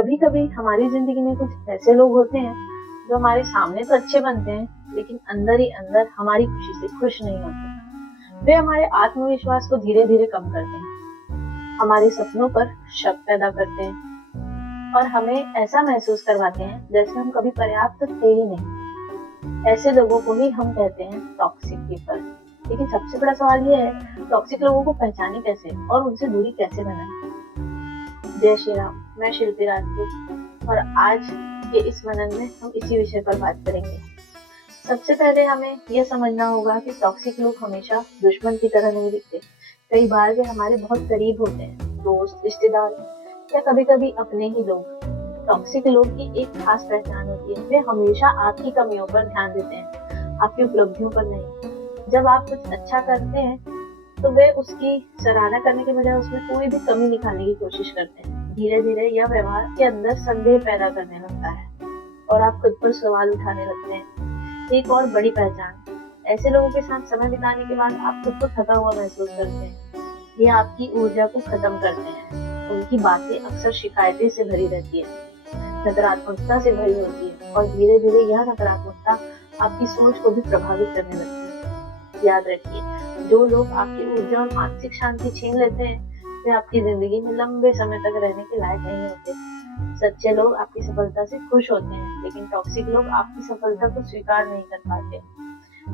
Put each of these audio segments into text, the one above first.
कभी कभी हमारी जिंदगी में कुछ ऐसे लोग होते हैं जो हमारे सामने तो अच्छे बनते हैं, लेकिन अंदर ही अंदर हमारी खुशी से खुश नहीं होते। वे हमारे आत्मविश्वास को धीरे धीरे कम करते हैं, हमारे सपनों पर शक पैदा करते हैं और हमें ऐसा महसूस करवाते हैं जैसे हम कभी पर्याप्त थे ही नहीं। ऐसे लोगों को ही हम कहते हैं टॉक्सिक पीपल। लेकिन सबसे बड़ा सवाल ये है, टॉक्सिक लोगों को पहचाने कैसे और उनसे दूरी कैसे बनाएं? जय श्री राम, मैं शिल्पी राजपूत और आज के इस मनन में हम इसी विषय पर बात करेंगे। सबसे पहले हमें यह समझना होगा कि टॉक्सिक लोग हमेशा दुश्मन की तरह नहीं दिखते। कई बार वे हमारे बहुत करीब होते हैं, दोस्त, रिश्तेदार या कभी कभी अपने ही लोग। टॉक्सिक लोग की एक खास पहचान होती है, वे हमेशा आपकी कमियों पर ध्यान देते हैं, आपकी उपलब्धियों पर नहीं। जब आप कुछ अच्छा करते हैं तो वे उसकी सराहना करने के बजाय उसमें कोई भी कमी निकालने की कोशिश करते हैं। धीरे धीरे यह व्यवहार के अंदर संदेह पैदा करने लगता है और आप खुद पर सवाल उठाने लगते हैं। एक और बड़ी पहचान, ऐसे लोगों के साथ समय बिताने के बाद आप खुद को थका हुआ महसूस करते हैं। ये आपकी ऊर्जा को खत्म करते हैं। उनकी बातें अक्सर शिकायतें से भरी रहती है, नकारात्मकता से भरी होती है और धीरे धीरे यह नकारात्मकता आपकी सोच को भी प्रभावित करने लगती है। याद रखिए, जो लोग आपकी ऊर्जा और मानसिक शांति छीन लेते हैं वे आपकी जिंदगी में लंबे समय तक रहने के लायक नहीं होते। सच्चे लोग आपकी सफलता से खुश होते हैं, लेकिन टॉक्सिक लोग आपकी सफलता को स्वीकार नहीं कर पाते।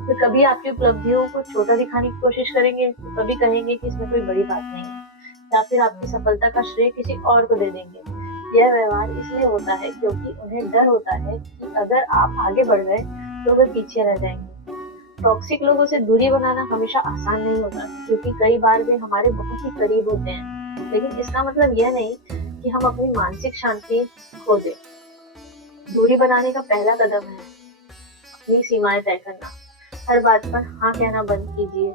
वे कभी आपकी उपलब्धियों को छोटा दिखाने की कोशिश करेंगे, तो कभी कहेंगे कि इसमें कोई बड़ी बात नहीं है, या फिर आपकी सफलता का श्रेय किसी और को दे देंगे। यह व्यवहार इसलिए होता है क्योंकि उन्हें डर होता है कि अगर आप आगे बढ़ गए तो वे पीछे रह जाएंगे। टॉक्सिक लोगों से दूरी बनाना हमेशा आसान नहीं होता, क्योंकि कई बार वे हमारे बहुत ही करीब होते हैं। लेकिन इसका मतलब यह नहीं कि हम अपनी मानसिक शांति खो दें। दूरी बनाने का पहला कदम है अपनी सीमाएं तय करना। हर बात पर हाँ कहना बंद कीजिए।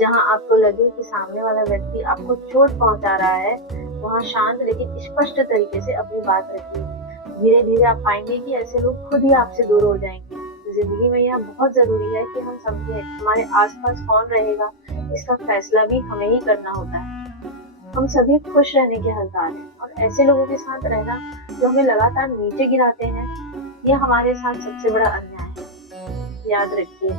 जहां आपको लगे कि सामने वाला व्यक्ति आपको चोट पहुंचा रहा है, वहां शांत लेकिन स्पष्ट तरीके से अपनी बात रखिए। धीरे धीरे आप पाएंगे कि ऐसे लोग खुद ही आपसे दूर हो जाएंगे। जिंदगी में यह बहुत जरूरी है कि हम समझें हमारे आसपास कौन रहेगा, इसका फैसला भी हमें ही करना होता है। हम सभी खुश रहने के हकदार हैं और ऐसे लोगों के साथ रहना जो हमें लगातार नीचे गिराते हैं, यह हमारे साथ सबसे बड़ा अन्याय है। याद रखिए,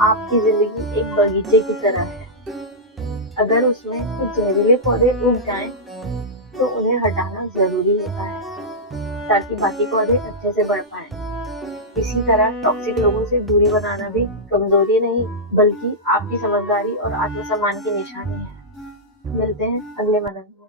आपकी जिंदगी एक बगीचे की तरह है। अगर उसमें कुछ जहरीले पौधे उग जाएं, तो उन्हें हटाना जरूरी होता है ताकि बाकी पौधे अच्छे से बढ़ पाएं। इसी तरह टॉक्सिक लोगों से दूरी बनाना भी कमजोरी नहीं, बल्कि आपकी समझदारी और आत्मसम्मान की निशानी है। मिलते हैं अगले मनन में।